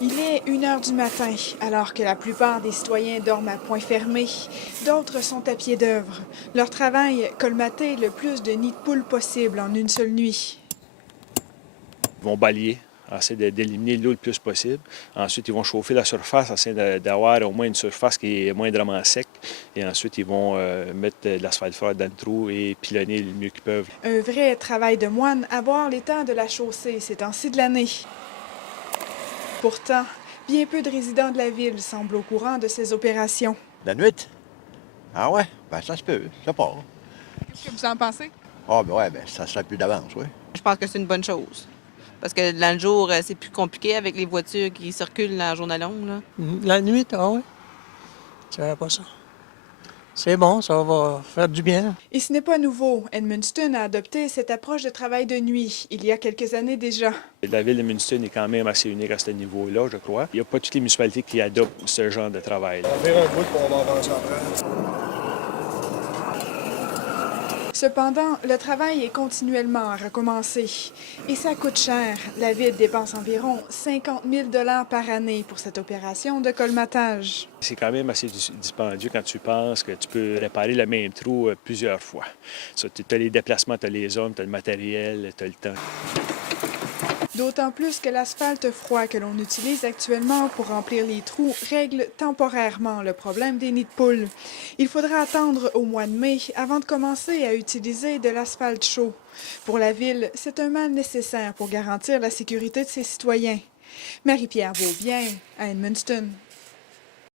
Il est 1 heure du matin, alors que la plupart des citoyens dorment à point fermé. D'autres sont à pied d'œuvre. Leur travail, colmater le plus de nids de poules possible en une seule nuit. Ils vont balayer, essayer d'éliminer l'eau le plus possible. Ensuite, ils vont chauffer la surface, essayer d'avoir au moins une surface qui est moindrement sec. Et ensuite, ils vont mettre de l'asphalte froid dans le trou et pilonner le mieux qu'ils peuvent. Un vrai travail de moine à voir l'état de la chaussée ces temps-ci de l'année. Pourtant, bien peu de résidents de la ville semblent au courant de ces opérations. La nuit? Ah ouais? Ben ça se peut, ça part. Qu'est-ce que vous en pensez? Ah ben ouais, ben ça serait plus d'avance, oui. Je pense que c'est une bonne chose. Parce que dans le jour, c'est plus compliqué avec les voitures qui circulent la journée longue. Là. La nuit, ah oui. C'est pas ça. C'est bon, ça va faire du bien. Et ce n'est pas nouveau. Edmundston a adopté cette approche de travail de nuit il y a quelques années déjà. La ville de Edmundston est quand même assez unique à ce niveau-là, je crois. Il n'y a pas toutes les municipalités qui adoptent ce genre de travail. On va faire un bout et on va avancer après. Cependant, le travail est continuellement à recommencer. Et ça coûte cher. La ville dépense environ 50 000 $ par année pour cette opération de colmatage. C'est quand même assez dispendieux quand tu penses que tu peux réparer le même trou plusieurs fois. Tu as les déplacements, tu as les hommes, tu as le matériel, tu as le temps. D'autant plus que l'asphalte froid que l'on utilise actuellement pour remplir les trous règle temporairement le problème des nids de poules. Il faudra attendre au mois de mai avant de commencer à utiliser de l'asphalte chaud. Pour la ville, c'est un mal nécessaire pour garantir la sécurité de ses citoyens. Marie-Pierre Beaubien, à Edmundston.